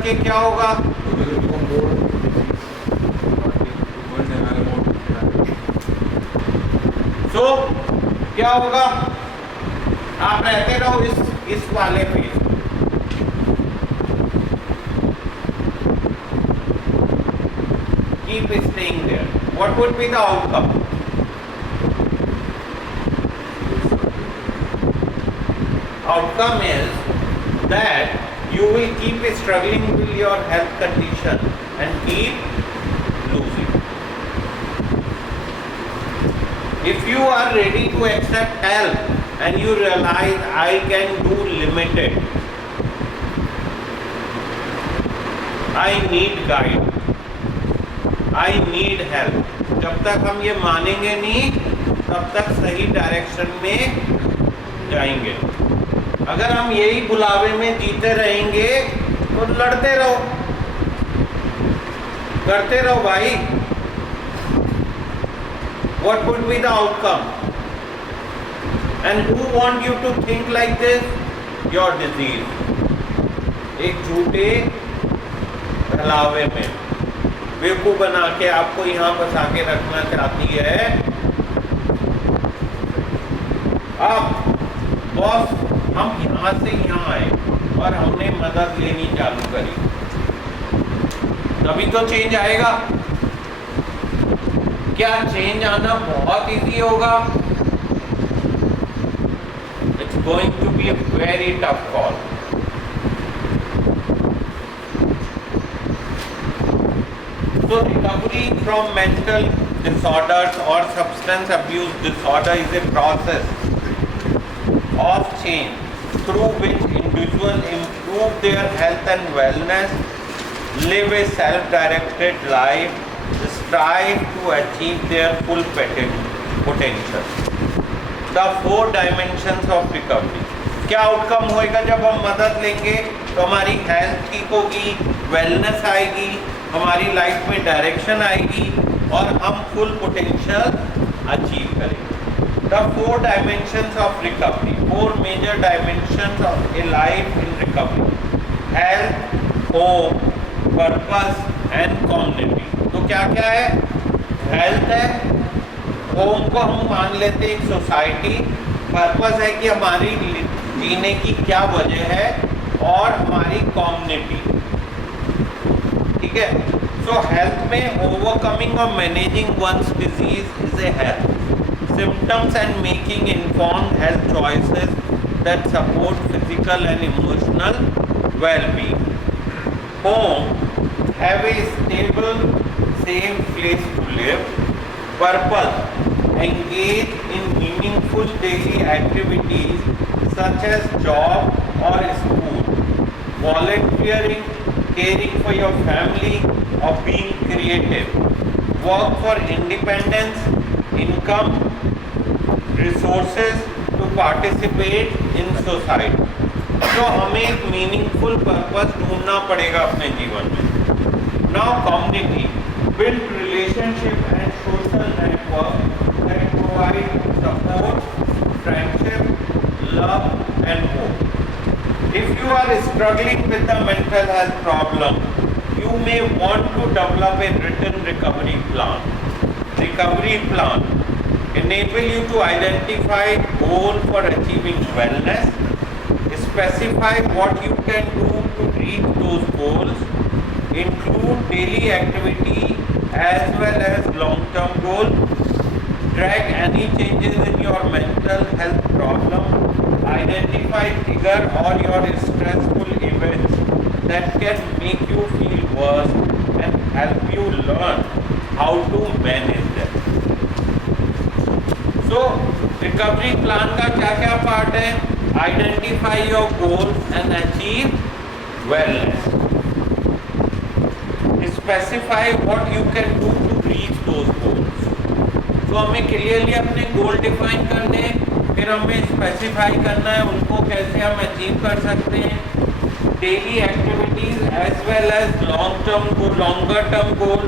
मदद के क्या होगा? सो क्या होगा? आप रहते रहो इस वाले phase, keep staying there. What would be the outcome? Outcome is that you will keep struggling with your health condition and keep losing. If you are ready to accept help and you realize I can do limited, I need guide, I need help, जब तक हम ये मानेंगे नहीं तब तक सही direction में जाएंगे। अगर हम यही बुलावे में जीते रहेंगे तो लड़ते रहो, करते रहो भाई। What would be the outcome? And who want you to think like this? Your disease. एक झूठे बहलावे में बेवकूफ बना के आपको यहाँ फंसा के रखना चाहती है। अब बॉस हम यहाँ से यहाँ आए और हमने मदद लेनी चालू करी, तभी तो चेंज आएगा। क्या चेंज आना बहुत इजी होगा? It's going to be a very tough call. So recovery from mental disorders or substance abuse disorder is a process of change through which individuals improve their health and wellness, live a self-directed life, strive to achieve their full potential. The 4 dimensions of recovery. क्या outcome होएगा जब हम मदद लेंगे? तो हमारी health ठीक होगी, वेलनेस आएगी, हमारी लाइफ में डायरेक्शन आएगी और हम फुल पोटेंशियल अचीव करेंगे। The 4 dimensions of recovery, 4 major dimensions of a life in recovery: health, home, purpose and community. तो क्या क्या है? हेल्थ है, होम को हम मान लेते हैं एक सोसाइटी, पर्पस है कि हमारी जीने की क्या वजह है, और हमारी कम्युनिटी। ठीक है। सो हेल्थ में ओवरकमिंग और managing one's disease is a health, symptoms and making informed health choices that support physical and emotional well-being. Home, have a stable, safe place to live. Purpose, engage in meaningful daily activities such as job or school, volunteering, caring for your family or being creative. Work for independence, income, resources to participate in society. तो हमें एक meaningful purpose ढूंढना पड़ेगा अपने जीवन में। Now community, build relationship and social network that provide support, friendship, love and hope. If you are struggling with the mental health problem, you may want to develop a written recovery plan. Recovery plan enable you to identify goal for achieving wellness, specify what you can do to reach those goals, include daily activity as well as long-term goal, track any changes in your mental health problem, identify trigger or your stressful events that can make you feel worse and help you learn how to manage them. So, recovery plan का क्या क्या part है? Identify your goals and achieve wellness. Specify what you can do to reach those goals. तो हमें clearly अपने गोल define करने हैं, फिर हमें स्पेसिफाई करना है उनको कैसे हम अचीव कर सकते हैं। Daily activities as well as longer term goal,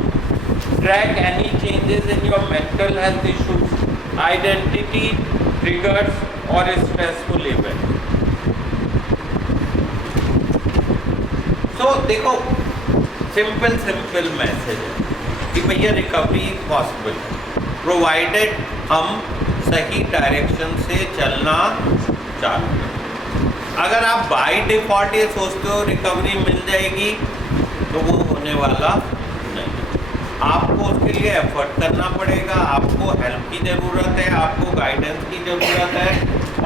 track any changes in your mental health issues, identity triggers और स्ट्रेसफुल इवेंट। तो देखो सिंपल मैसेज है कि भैया रिकवरी पॉसिबल है प्रोवाइडेड हम सही डायरेक्शन से चलना चालू करें। अगर आप बाय डिफॉल्ट ये सोचते हो रिकवरी मिल जाएगी तो वो होने वाला नहीं। आपको उसके लिए एफर्ट करना पड़ेगा, आपको हेल्प की ज़रूरत है, आपको गाइडेंस की ज़रूरत है,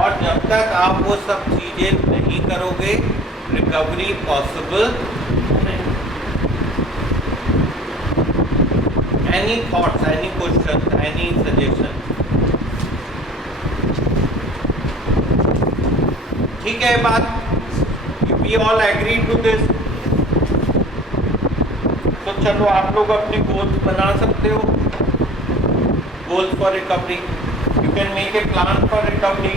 और जब तक आप वो सब चीज़ें नहीं करोगे रिकवरी पॉसिबल नहीं। Any thoughts, any question, any suggestion? ठीक है बात, we all agree to this. तो चलो आप लोग अपनी गोल्स बना सकते हो, goals for recovery. You can make a plan for recovery.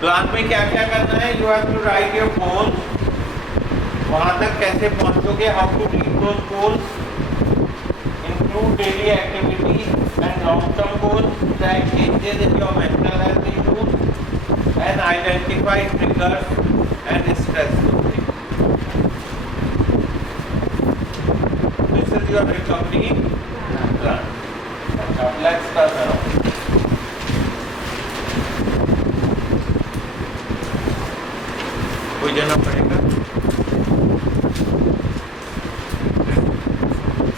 Plan में क्या क्या करना है? You have to write your goals, वहां तक कैसे पहुंचोगे, how to reach those goals, include daily activity and long term goals, track changes in your mental health issues and identify triggers and stressful thing. This is your recovery plan. Now let's start now. कोई जाना पड़ेगा?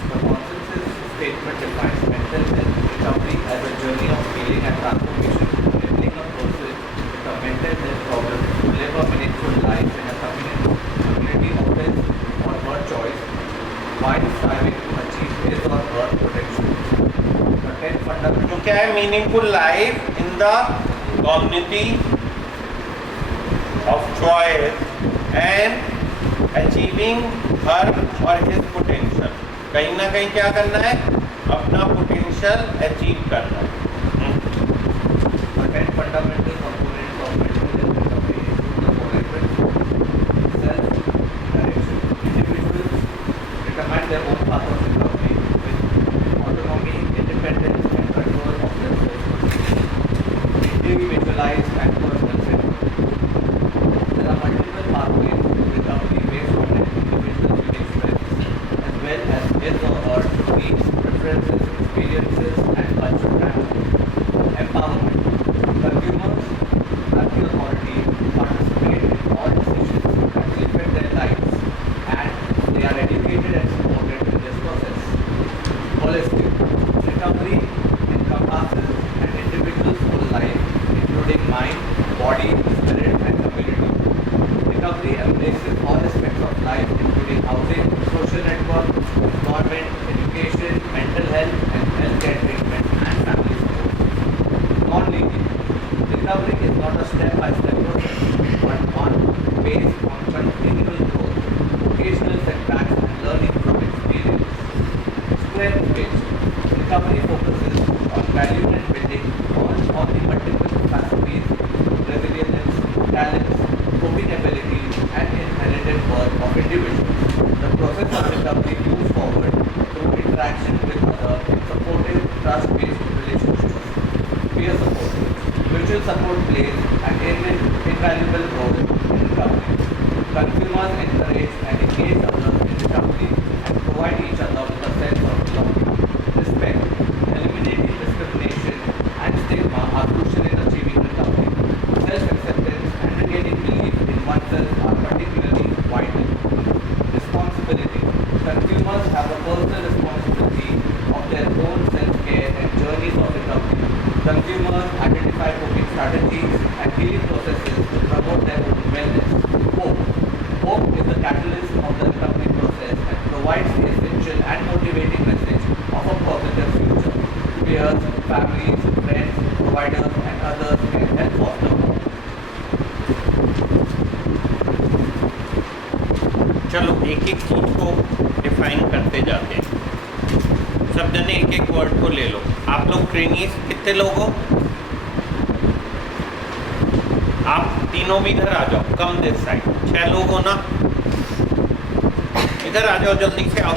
The consensus statement defines mental health recovery as a journey of healing and transformation, enabling a person with a mental health problem to live a meaningful life in a community of his or her choice, while striving to achieve his or her potential. The 10 fundamental. तो क्या है meaningful life in the community of choice and achieving her और his potential. कहीं ना कहीं क्या करना है? अपना पोटेंशियल अचीव करना है। The 10 fundamental components of mental health recovery include the following: self-direction. Individuals determine their own path of recovery with autonomy, independence, and control of their sources. Individualized and personal centered. There are multiple pathways to recovery based on an individual's unique strengths, as well as his or her needs, preferences, experiences, and cultural background. Empowerment. Consumers have the authority to participate in all decisions that will affect their lives, and they are educated and supported in this process. Holistic. Recovery encompasses an individual's whole life, including mind, body, spirit, and community. Recovery embraces all aspects of life, including housing, social network, employment, education, mental health, and healthcare treatment, and family support. Non-linear. Recovery is not a step-by-step process, but one based on continual growth, occasional setbacks, and learning from experience. Strength-based. Recovery focuses on value and building on the multiple capacities, resilience, talents, coping abilities, and inherited worth of individuals. The process of recovery moves forward through interaction with others in supportive, trust-based relationships. Peer support. Mutual support plays an invaluable role in recovery. Consumers encourage and engage others in recovery and provide each other with a sense of belonging. Respect. Eliminating discrimination and stigma are crucial in achieving recovery. Self-acceptance and regaining belief in oneself are particularly vital. Responsibility. Consumers have a personal responsibility of their own self-care and journeys of recovery. Consumers identify coping strategies and healing processes to promote their own wellness. Hope. Hope is the catalyst of the recovery process and provides the essential and motivating message of a positive future. Peers, families, friends, providers, and others can help foster hope. चलो एक एक चीज को define करते जाते हैं। सब जने एक एक वर्ड को ले लो। आप लोग ट्रेनीज कितने लोग हो? आप तीनों भी इधर आ जाओ, कम दिस साइड। 6 लोग हो ना? इधर आ जाओ, जल्दी से आओ,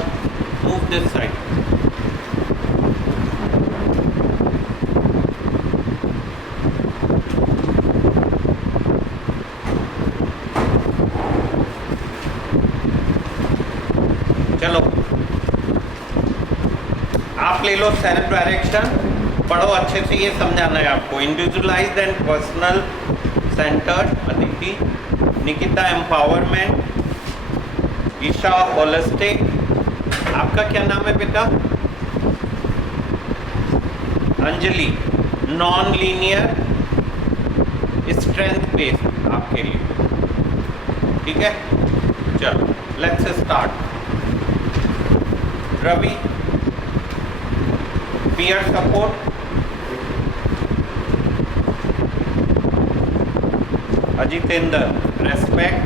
मूव दिस साइड। चलो आप ले लो सेल्फ डायरेक्शन, पढ़ो अच्छे से, ये समझाना है आपको। Individualised and personal centred, Aditi. Nikita empowerment, Isha holistic. आपका क्या नाम है बेटा? Anjali non linear strength based आपके लिए, ठीक है। चलो let's start. Ravi peer support, Ajitendra respect,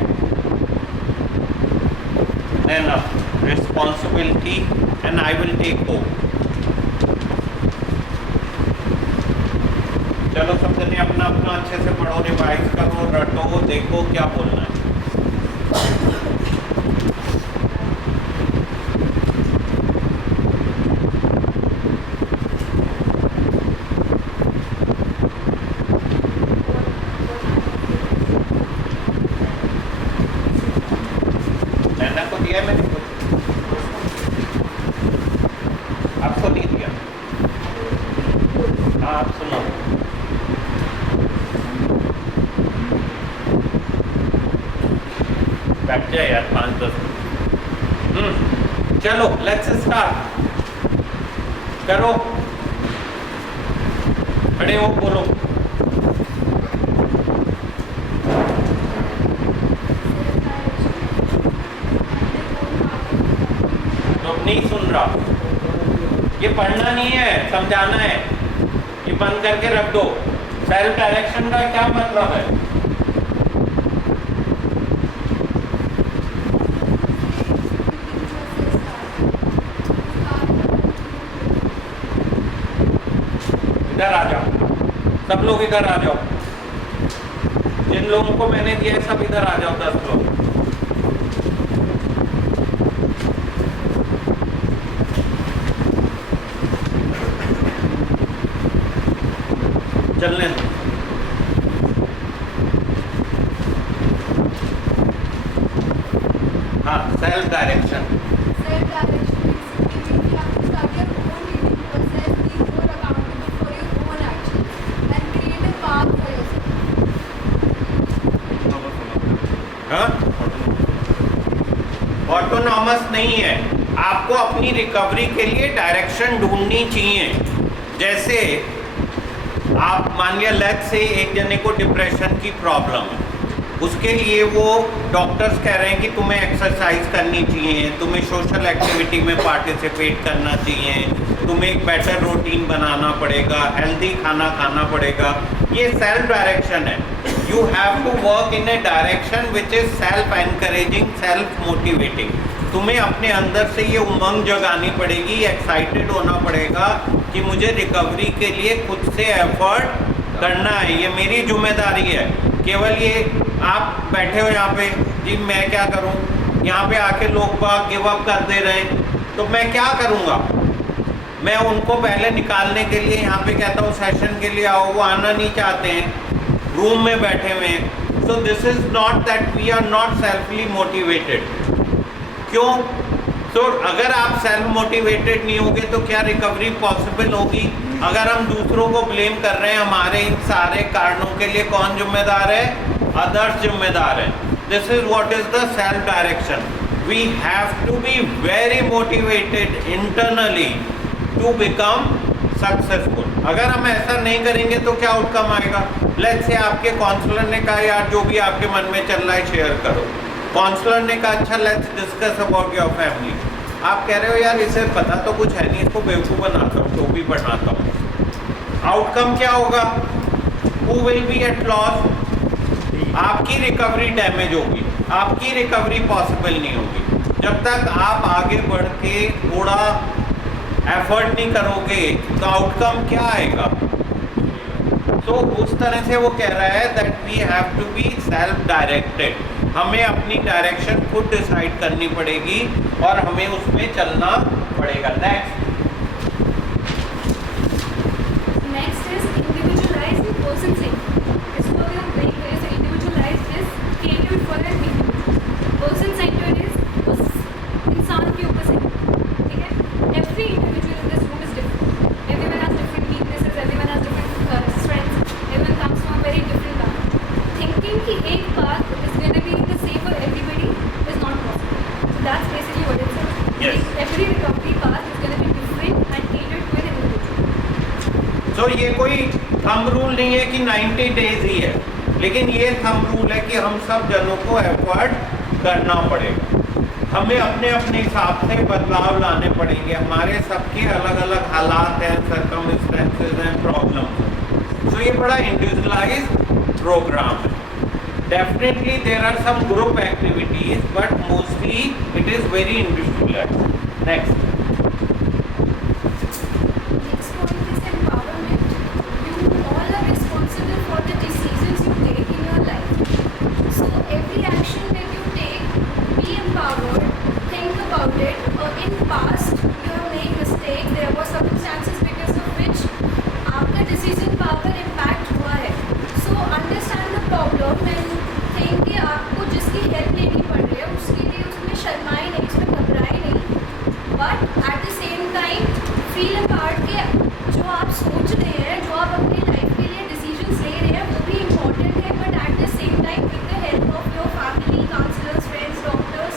Naina responsibility and I will take over. चलो सब जने अपना अपना अच्छे से पढ़ो, रिवाइज करो, रटो, देखो क्या बोलना है। नैना को दिया है मैंने कुछ? आपको नहीं दिया? हाँ आप सुनो। बैठ जाए यार 5-10। चलो लेट्स स्टार्ट करो, खड़े हो, बोलो। तो नहीं सुन रहा, ये पढ़ना नहीं है, समझाना है। ये बंद करके रख दो। सेल्फ डायरेक्शन का क्या मतलब है? इधर आ जाओ, सब लोग इधर आ जाओ। जिन लोगों को मैंने दिया है सब इधर आ जाओ, 10 लोग। चलने दो। हाँ, self direction. Self direction is you have to start your own leading process, be more accountable for your own actions, and create a path for yourself. हाँ, ऑटोनॉमस नहीं है। आपको अपनी रिकवरी के लिए डायरेक्शन ढूंढनी चाहिए। जैसे आप मान लिया लेट्स से एक जने को डिप्रेशन की प्रॉब्लम है, उसके लिए वो डॉक्टर्स कह रहे हैं कि तुम्हें एक्सरसाइज करनी चाहिए, तुम्हें सोशल एक्टिविटी में पार्टिसिपेट करना चाहिए, तुम्हें एक बेटर रूटीन बनाना पड़ेगा, हेल्दी खाना खाना पड़ेगा। ये सेल्फ डायरेक्शन है। You have to work in a direction which is self encouraging, self motivating. तुम्हें अपने अंदर से ये उमंग जगानी पड़ेगी, एक्साइटेड होना पड़ेगा कि मुझे रिकवरी के लिए खुद से एफर्ट करना है, ये मेरी जिम्मेदारी है। केवल ये आप बैठे हो यहाँ पे, जी मैं क्या करूँ, यहाँ पे आके लोग बाग गिव अप कर दे रहे हैं, तो मैं क्या करूँगा? मैं उनको पहले निकालने के लिए यहाँ पे कहता हूँ सेशन के लिए आओ, वो आना नहीं चाहते हैं, रूम में बैठे हुए हैं। So this is not that we are not selfly motivated. क्यों? तो अगर आप सेल्फ मोटिवेटेड नहीं होगे तो क्या रिकवरी पॉसिबल होगी? अगर हम दूसरों को ब्लेम कर रहे हैं हमारे इन सारे कारणों के लिए, कौन जिम्मेदार है? अदर्स जिम्मेदार है। This is what is the self direction. We have to be very motivated internally to become successful. अगर हम ऐसा नहीं करेंगे तो क्या आउटकम आएगा? लेट्स से आपके काउंसलर ने कहा यार जो भी आपके मन में चल रहा है शेयर करो। काउंसलर ने कहा अच्छा let's discuss about your family. आप कह रहे हो यार इसे पता तो कुछ है नहीं, इसको बेवकूफ़ बनाता हूँ, टोपी पहनाता हूँ। आउटकम क्या होगा? Who will be at loss? आपकी रिकवरी डैमेज होगी, आपकी रिकवरी पॉसिबल नहीं होगी। जब तक आप आगे बढ़ के थोड़ा एफर्ट नहीं करोगे तो आउटकम क्या आएगा? तो उस तरह से वो कह रहा है that we have to be self directed. हमें अपनी डायरेक्शन खुद डिसाइड करनी पड़ेगी और हमें उसमें चलना पड़ेगा। Next is individualised person centre. इसको अगर हम ब्रेक करें तो individualised is created for an individual. Person centred is उस इंसान के ऊपर सो ये कोई थंब रूल नहीं है कि 90 डेज ही है, लेकिन ये थंब रूल है कि हम सब जनों को एफर्ट करना पड़ेगा, हमें अपने अपने हिसाब से बदलाव लाने पड़ेंगे। हमारे सबके अलग अलग हालात हैं, सर्कमस्टेंसेस हैं, प्रॉब्लम हैं। सो ये बड़ा इंडिविजुअलाइज्ड प्रोग्राम है। Definitely there are some group activities, but mostly it is very individualized. Next. Next point is empowerment. You all are responsible for the decisions you take in your life. So every action that you take, be empowered, think about it. In past, you have made mistakes. There were circumstances because of which आपका decision power impact हुआ है. So understand the problem and think कि आपको जिसकी help लेनी पड़ रही है उसके लिए उसमें शर्माए नहीं, उसमें घबराए नहीं, but at the same time feel apart के जो आप सोच रहे हैं, जो आप अपनी लाइफ के लिए डिसीजंस ले रहे हैं वो भी इम्पोर्टेंट है, but at the same time with the help of your family, counsellors, friends, doctors,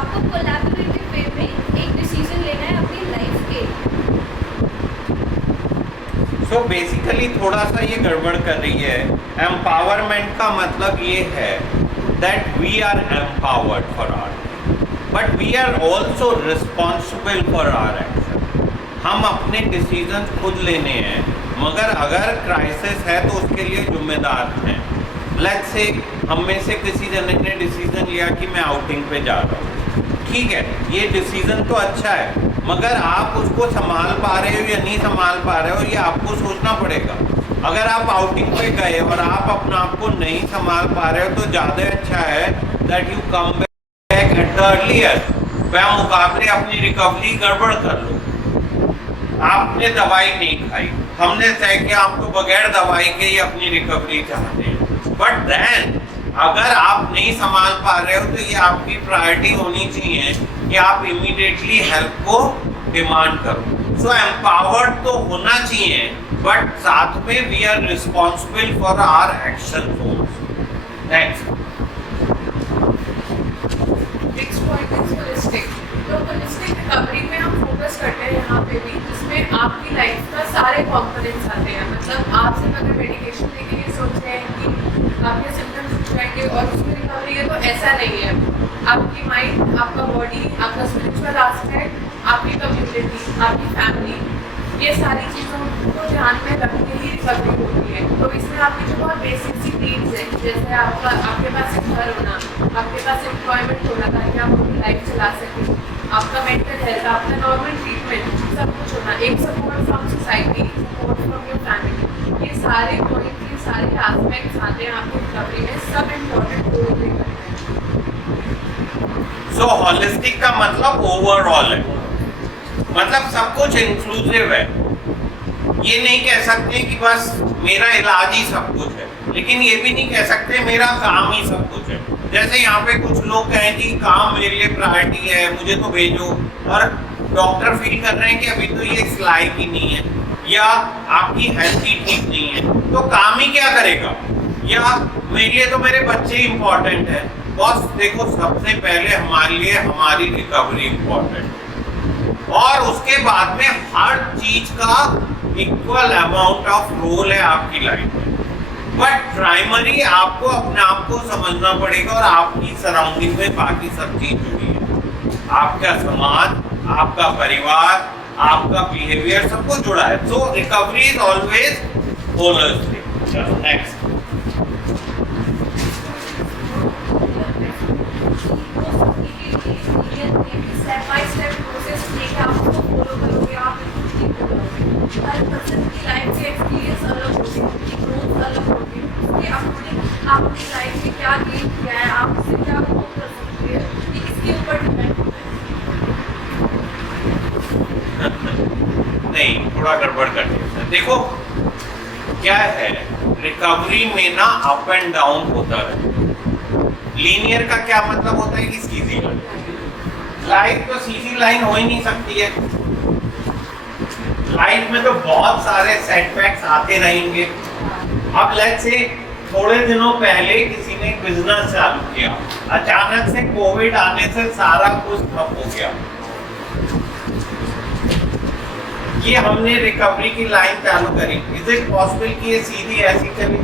आपको कोलैबोरेटिव वे में एक डिसीजन लेना है अपनी लाइफ के। सो बेसिकली थोड़ा सा ये गड़बड़ कर रही है। एम्पावरमेंट का मतलब ये है that we are empowered for our, but we are also responsible for our action. हम अपने डिसीजन खुद लेने हैं, मगर अगर क्राइसिस है तो उसके लिए जिम्मेदार हैं। लेट्स से हम में से किसी जने ने डिसीजन लिया कि मैं आउटिंग पे जा रहा हूँ, ठीक है, ये डिसीजन तो अच्छा है, मगर आप उसको संभाल पा रहे हो या नहीं संभाल पा रहे हो ये आपको सोचना पड़ेगा। अगर आप आउटिंग पे गए और आप अपने आप को नहीं संभाल पा रहे हो तो ज़्यादा अच्छा है that you come back at the earlier, वह मुकाबले अपनी रिकवरी गड़बड़ कर लो। आपने दवाई नहीं खाई, हमने तय किया आपको बगैर दवाई के ही अपनी रिकवरी चाहते हैं, बट देन अगर आप नहीं संभाल पा रहे हो तो ये आपकी प्रायोरिटी होनी चाहिए कि आप इमीडिएटली हेल्प को डिमांड करो। सो एम्पावर्ड तो होना चाहिए, बट साथ में we are responsible for our action. Next point is holistic. तो होलिस्टिक रिकवरी में हम फोकस करते हैं यहाँ पे भी, जिसमें आपकी लाइफ का सारे कॉम्पोनेंट्स आते हैं। मतलब आप सिर्फ अगर मेडिकेशन लेके ये सोच रहे हैं कि आपके सिम्टम्स छूट जाएंगे और उसमें रिकवरी है, तो ऐसा नहीं है। आपकी माइंड, आपका बॉडी, आपका स्पिरिचुअल एस्पेक्ट, आपकी कम्युनिटी, आपकी फैमिली, ये सारी चीज़ों को ध्यान में रख के ही रिकवरी होती है। तो इसमें आपकी जो बहुत बेसिक सी नीड्स हैं, जैसे आपके पास एक घर होना, आपके पास एम्प्लॉयमेंट होना ताकि आप अपनी लाइफ चला सकें, आपका मेंटल हेल्थ, आपका नॉर्मल ट्रीटमेंट, सब कुछ होना, एक support from society, support from your family, ये सारे पॉइंट, ये सारे एस्पेक्ट्स आते हैं आपकी रिकवरी में, सब इम्पोर्टेंट रोल प्ले करते हैं। सो होलिस्टिक का मतलब ओवरऑल है, मतलब सब कुछ इंक्लूसिव है। ये नहीं कह सकते कि बस मेरा इलाज ही सब कुछ है, लेकिन ये भी नहीं कह सकते मेरा काम ही सब कुछ है। जैसे यहाँ पे कुछ लोग कहें कि काम मेरे लिए प्रायोरिटी है, मुझे तो भेजो, और डॉक्टर फील कर रहे हैं कि अभी तो ये इस लायक ही नहीं है या आपकी हेल्थ ही ठीक नहीं है, तो काम ही क्या करेगा, या मेरे लिए तो मेरे बच्चे इंपॉर्टेंट है। बॉस देखो, सबसे पहले हमारे लिए हमारी रिकवरी इंपॉर्टेंट है, और उसके बाद में हर चीज का इक्वल अमाउंट ऑफ रोल है आपकी लाइफ में। बट प्राइमरी आपको अपने आप को समझना पड़ेगा, और आपकी सराउंडिंग में बाकी सब चीज जुड़ी है, आपका समाज, आपका परिवार, आपका बिहेवियर, सब कुछ जुड़ा है। So recovery is always holistic. Next step by step process लेके आप उसको फॉलो करोगे, आप बिल्कुल ठीक हो जाओगे। हर पर्सन की लाइफ के एक्सपीरियंस अलग होते हैं, उनकी ग्रोथ अलग होती है, उसके अकॉर्डिंग आप अपनी लाइफ में क्या गेन किया है, आप उससे क्या ग्रो कर सकते हैं, ये इसके ऊपर डिपेंड होता है। नहीं, थोड़ा गड़बड़ कर दिया। देखो क्या है, रिकवरी में ना अप एंड डाउन होता है। लीनियर का क्या मतलब होता है कि सीधी लाइन, लाइफ तो सीधी लाइन हो ही नहीं सकती है। लाइफ में तो बहुत सारे सेटबैक्स आते रहेंगे। अब लेट्स से थोड़े दिनों पहले किसी ने बिजनेस चालू किया, अचानक से कोविड आने से सारा कुछ ठप हो गया। ये हमने रिकवरी की लाइन चालू करी, इज इट पॉसिबल कि ये सीधी ऐसी चली?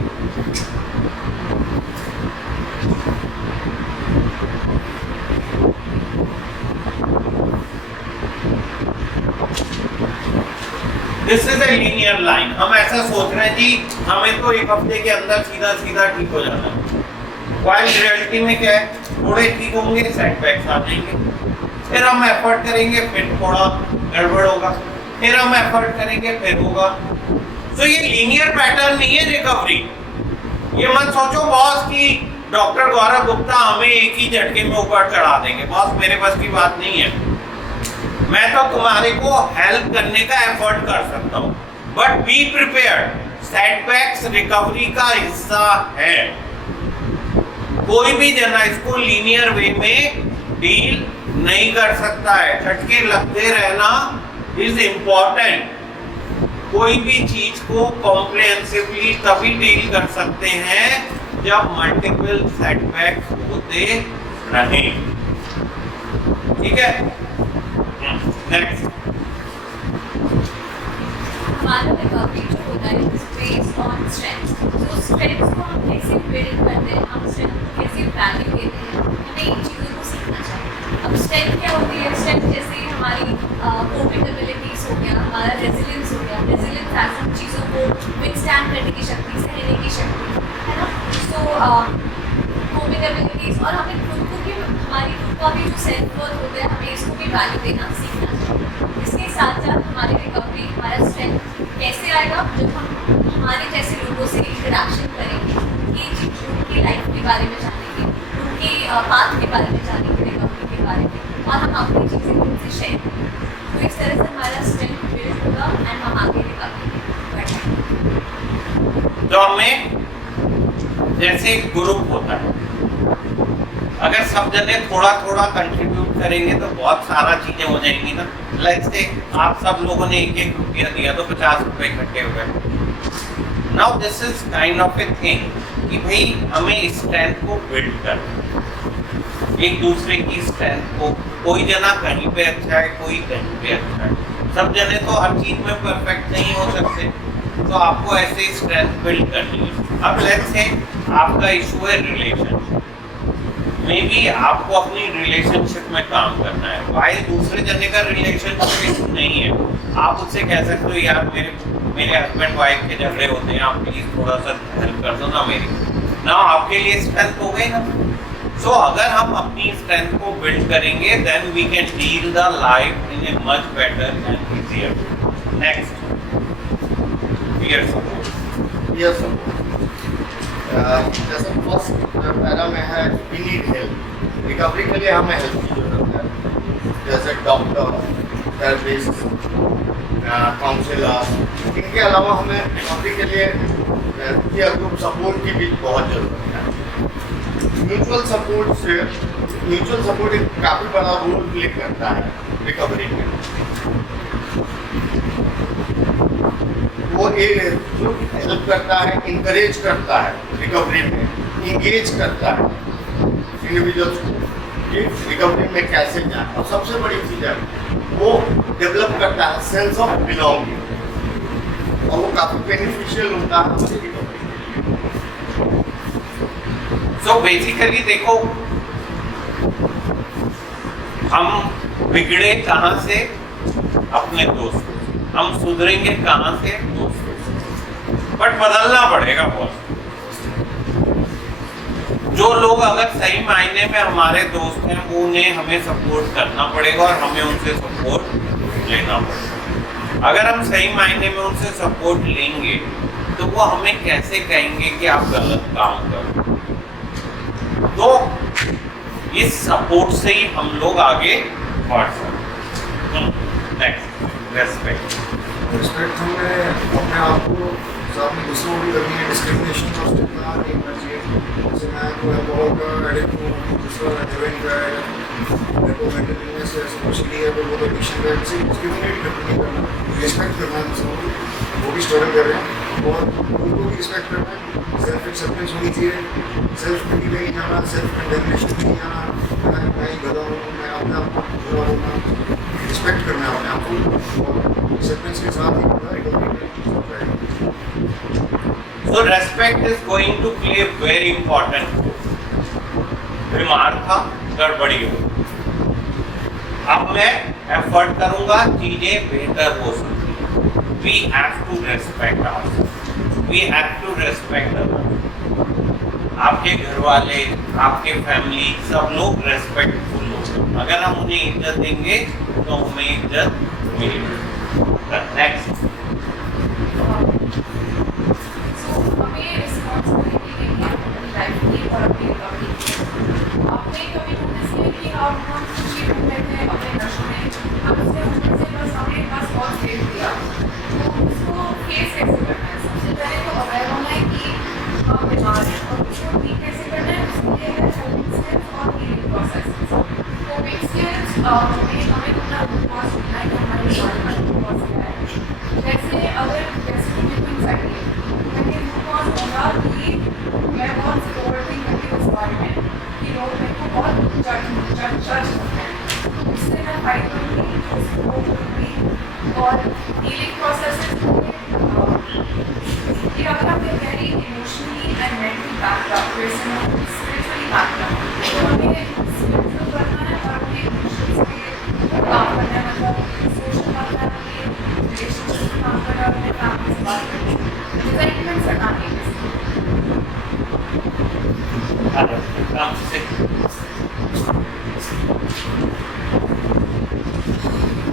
This is a linear line. हम ऐसा सोच रहे हैं जी हमें तो एक हफ्ते के अंदर सीधा सीधा ठीक हो जाना है, वाइल रियलिटी में क्या है, थोड़े ठीक होंगे, सेटबैक्स आ जाएंगे, फिर हम एफर्ट करेंगे, फिर थोड़ा गड़बड़ होगा, फिर हम एफर्ट करेंगे, फिर होगा। तो ये लीनियर पैटर्न नहीं है रिकवरी। ये मत सोचो बॉस कि डॉक्टर गौरव गुप्ता हमें एक ही झटके में ऊपर चढ़ा देंगे। बॉस मेरे पास की बात नहीं है, मैं तो तुम्हारे को हेल्प करने का एफर्ट कर सकता हूँ, but be prepared, setbacks recovery का हिस्सा है। कोई भी जना इसको लीनियर वे में डील नहीं कर सकता है, झटके लगते रहना इज इम्पोर्टेंट। कोई भी चीज को कॉम्प्रिहेंसिवली तभी डील कर सकते हैं जब मल्टीपल सेटबैक्स होते रहें। ठीक है, नेक्स्ट। हमारा रिकवरी जो होता है बेस्ड ऑन स्ट्रेंथ। तो स्ट्रेंथ्स को हम कैसे बिल्ड करते हैं, हम स्ट्रेंथ को कैसे वैल्यू देते हैं, हमें इन चीज़ों को सीखना चाहिए। अब स्ट्रेंथ क्या होती है? स्ट्रेंथ जैसे हमारी कोपिंग एबिलिटीज हो गया, हमारा रेजिलियंस हो गया। रेजिलियंस है हम चीज़ों को विथस्टैंड करने की शक्ति, सहने की शक्ति, है ना। सो कोपिंग एबिलिटीज, और हमें खुद को भी, हमारी खुद का भी जो सेल्फ वर्थ होता है, हमें इसको भी वैल्यू देना सीखना चाहिए। इसके साथ साथ हमारी रिकवरी, हमारा स्ट्रेंथ कैसे आएगा? जब हम हमारे जैसे लोगों से इंटरेक्शन करेंगे, कि उनकी लाइफ के बारे में जानेंगे, उनके पाथ के बारे में जानेंगे, रिकवरी के बारे में, और हम अपनी चीज़ें उनसे शेयर करेंगे। तो इस तरह से हमारा स्ट्रेंथ बिल्ड होगा एंड हम आगे रिकवरी बढ़ेंगे। तो हमें जैसे एक ग्रुप होता है, अगर सब जने थोड़ा थोड़ा कंट्रीब्यूट करेंगे तो बहुत सारा चीजें हो जाएंगी ना। लेट्स से आप सब लोगों ने एक एक रुपया दिया तो 50 रुपए इकट्ठे हुए। Now this is kind of a thing कि भाई हमें स्ट्रेंथ को बिल्ड करना, एक दूसरे की स्ट्रेंथ को। कोई जना कहीं पे अच्छा है, कोई कहीं पे अच्छा है, सब जने तो हर चीज में परफेक्ट नहीं हो सकते, तो आपको ऐसे स्ट्रेंथ बिल्ड करनी है। अब लेट्स से आपका इशू है रिलेशनशिप, मे बी आपको अपनी रिलेशनशिप में काम करना है, भाई दूसरे जने का रिलेशनशिप इशू नहीं है, आप उससे कह सकते हो यार मेरे हस्बैंड वाइफ के झगड़े होते हैं, आप प्लीज थोड़ा सा हेल्प कर दो ना मेरी, ना आपके लिए स्ट्रेंथ हो गई ना। सो अगर हम अपनी स्ट्रेंथ को बिल्ड करेंगे then we can deal the life in a much better and easier. Next, peer support. Peer support जैसे फर्स्ट पैरा में है वी नीड हेल्प। रिकवरी के लिए हमें हेल्प की जरूरत है, जैसे डॉक्टर, थेरेपिस्ट, काउंसलर। इनके अलावा हमें रिकवरी के लिए पीयर ग्रुप सपोर्ट की भी बहुत ज़रूरत है। म्यूचुअल सपोर्ट एक काफ़ी बड़ा रोल प्ले करता है रिकवरी में। वो एक हेल्प करता है, इंकरेज करता है रिकवरी में, इंगेज करता है इंडिविजुअल्स को कि रिकवरी में कैसे जाए। और सबसे बड़ी चीज़ है वो डेवलप करता है सेंस ऑफ बिलोंगिंग, और वो काफ़ी बेनिफिशियल होता है हमारी रिकवरी के लिए। सो बेसिकली देखो, हम बिगड़े कहाँ से? अपने दोस्तों, हम सुधरेंगे कहाँ से? दोस्तों से। बट बदलना पड़ेगा बहुत। जो लोग अगर सही मायने में हमारे दोस्त हैं, वो उन्हें हमें सपोर्ट करना पड़ेगा और हमें उनसे सपोर्ट लेना पड़ेगा। अगर हम सही मायने में उनसे सपोर्ट लेंगे तो वो हमें कैसे कहेंगे कि आप गलत काम करो? तो इस सपोर्ट से ही हम लोग आगे बढ़ सकते हैं। Next, respect. रिस्पेक्ट हमें अपने आप को साथ में दूसरों को भी करनी है। डिस्क्रिमिनेशन का स्टिग्मा नहीं होना चाहिए। जैसे मैं कोई अल्कोहल का एडिक्ट हूँ, दूसरा हेरोइन का है, मेरे को मेंटल इलनेस है, सोशली है, वो तो एडिक्शन है, किसी डिस्क्रिमिनेट नहीं करना, रिस्पेक्ट करना है दूसरों को, वो भी स्ट्रगल कर रहे हैं और उनको भी रिस्पेक्ट करना है। सेल्फ एक्सेप्टेंस होनी चाहिए, सेल्फ पिटी में नहीं जाना, सेल्फ कंडेमनेशन में नहीं जाना, मैं ही गधा हूँ, मैं अपने आप को बुरा होना, रिस्पेक्ट करना है अपने आप को। एक्सेप्टेंस के साथ ही होगा, रिकवरी में रहेगा। So respect is going to play a very important role. बीमार था, गड़बड़ी हो, अब मैं एफर्ट करूंगा चीजें बेहतर हो सकती हैं। We have to respect ourselves. We have to respect others. आपके घर वाले, आपके फैमिली, सब लोग रेस्पेक्टफुल लोग। अगर हम उन्हें इज्जत देंगे तो हमें इज्जत मिलेगी। नेक्स्ट, सो हमें रिस्पॉन्सिबिलिटी लेनी है अपनी लाइफ की और अपनी रिकवरी की। आपने कभी नोटिस किया कि हम कुछ भी घूम रहे थे अपने नशे में, हम उससे बस हमने बस बहुत फेल किया, तो उसको फेस कैसे करना है? सबसे पहले तो अवेयर होना है कि हम बीमार हैं और उसको ठीक कैसे करना है, उसके लिए है हेल्पिंग स्टेप्स और हीलिंग प्रोसेस। तो बेसिकली हमें अपना रूट कॉज ढूंढना है कि हमारे बीमारी का रूट कॉज क्या है। जैसे मुझे कोई एंग्जाइटी है, मैंने रूट कॉज होगा कि मैं बहुत ओवरथिंक करती हूँ उस बारे में कि लोग मेरे को बहुत जज करते हैं, तो उससे मैं फाइट करूँगी, उसको करूँगी। और हीलिंग प्रोसेस कि अगर आप very emotionally and mentally backup, वैसे स्पिरिचुअली बैकअप, तो हमें स्पिरिचुअल करना है और अपने इमोशंस पे काम करना है, मतलब सोशल करना है, अपने रिलेशनशिप पे काम करना है, अपने फैमिली से बात करनी है, रिजाइनमेंट हटानी है।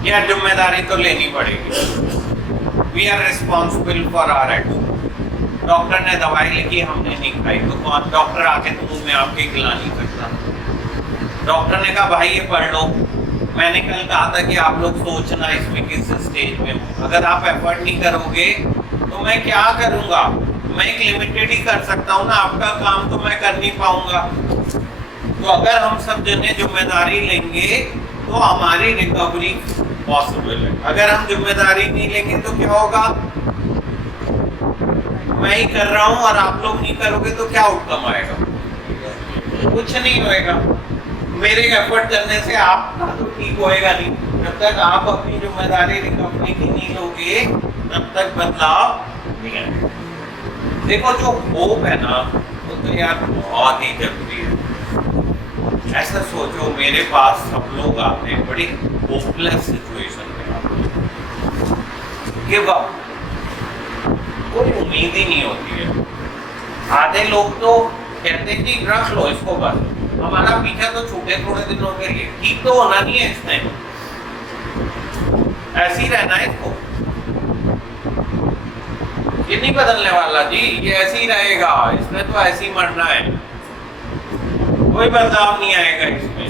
यह जिम्मेदारी तो लेनी पड़ेगी। We are responsible for our action. Doctor ने दवाई लिखी, हमने नहीं खाई, तो कौन डॉक्टर आके तो मुंह में आपके खिला नहीं सकता। डॉक्टर ने कहा भाई ये पढ़ लो। मैंने कल कहा था कि आप लोग सोचना इसमें किस स्टेज में हो। अगर आप एफर्ट नहीं करोगे तो मैं क्या करूँगा? मैं एक लिमिटेड ही कर सकता हूँ ना, आपका काम तो मैं कर नहीं पाऊंगा। तो अगर हम सब जने जिम्मेदारी लेंगे तो हमारी रिकवरी पॉसिबल है। अगर हम जिम्मेदारी नहीं लेंगे तो क्या होगा? मैं ही कर रहा हूँ और आप लोग नहीं करोगे तो क्या आउटकम आएगा? कुछ नहीं होएगा। मेरे एफर्ट करने से आपका तो ठीक होएगा नहीं। जब तक आप अपनी जिम्मेदारी रिकवरी की नहीं लोगे तब तक बदलाव नहीं आएगा। देखो जो होप है ना, वो तो यार बहुत ही जरूरी है। ऐसा सोचो, मेरे पास सब लोग आते हैं बड़ी होपलेस सिचुएशन में आते हैं, गिव अप, कोई उम्मीद ही नहीं होती है। आधे लोग तो कहते हैं कि रख लो इसको, बस हमारा पीछा तो छूटे थोड़े दिनों के लिए, ठीक तो होना नहीं है इसने, ऐसे ही रहना है इसको, ये नहीं बदलने वाला जी, ये ऐसे ही रहेगा, इसमें तो ऐसे ही मरना है, कोई बदलाव नहीं आएगा इसमें,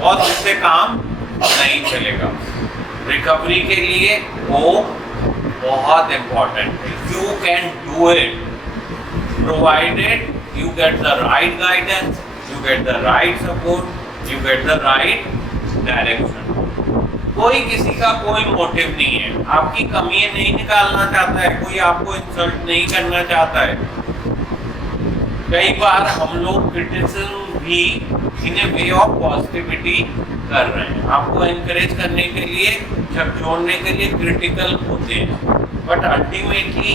और इससे काम नहीं चलेगा। रिकवरी के लिए वो बहुत इंपॉर्टेंट है। You can do it provided you get the right guidance, you get the right support, you get the right direction. कोई किसी का कोई मोटिव नहीं है, आपकी कमी नहीं निकालना चाहता है, कोई आपको इंसल्ट नहीं करना चाहता है। कई बार हम लोग क्रिटिसिज्म भी इन ए वे ऑफ पॉजिटिविटी कर रहे हैं, आपको एनकरेज करने के लिए, झकझोरने के लिए क्रिटिकल होते हैं, but ultimately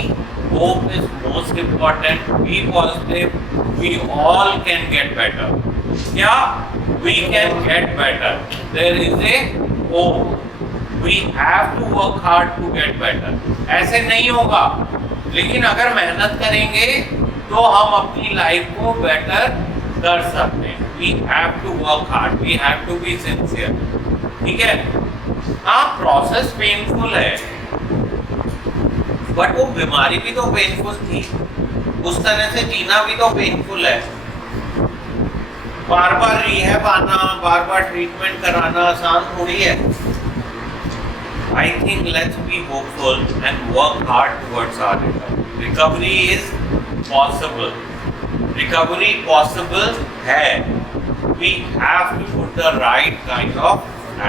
hope is most important. Be positive. We all can get better. Yeah, we can get better. There is a hope. We have to work hard to get better. ऐसे नहीं होगा, लेकिन अगर मेहनत करेंगे तो हम अपनी लाइफ को बेटर कर सकते हैं। We have to work hard. We have to be sincere. ठीक है? हाँ, प्रोसेस पेनफुल है, बट वो बीमारी भी तो पेनफुल थी, उस तरह से जीना भी तो पेनफुल है। बार बार रिहैब आना, बार बार ट्रीटमेंट कराना आसान थोड़ी है। I think let's be hopeful and work hard towards our recovery. Recovery is possible. Recovery possible है. We have to put the right kind of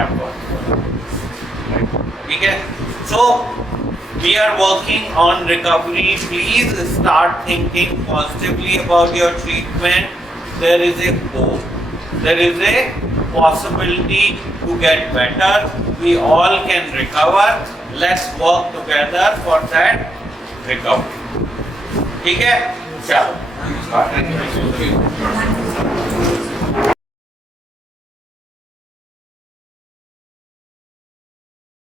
effort. ठीक है? So we are working on recovery. Please start thinking positively about your treatment. There is a hope. There is a possibility to get better. We all can recover. Let's work together for that recovery. ठीक है? चलो.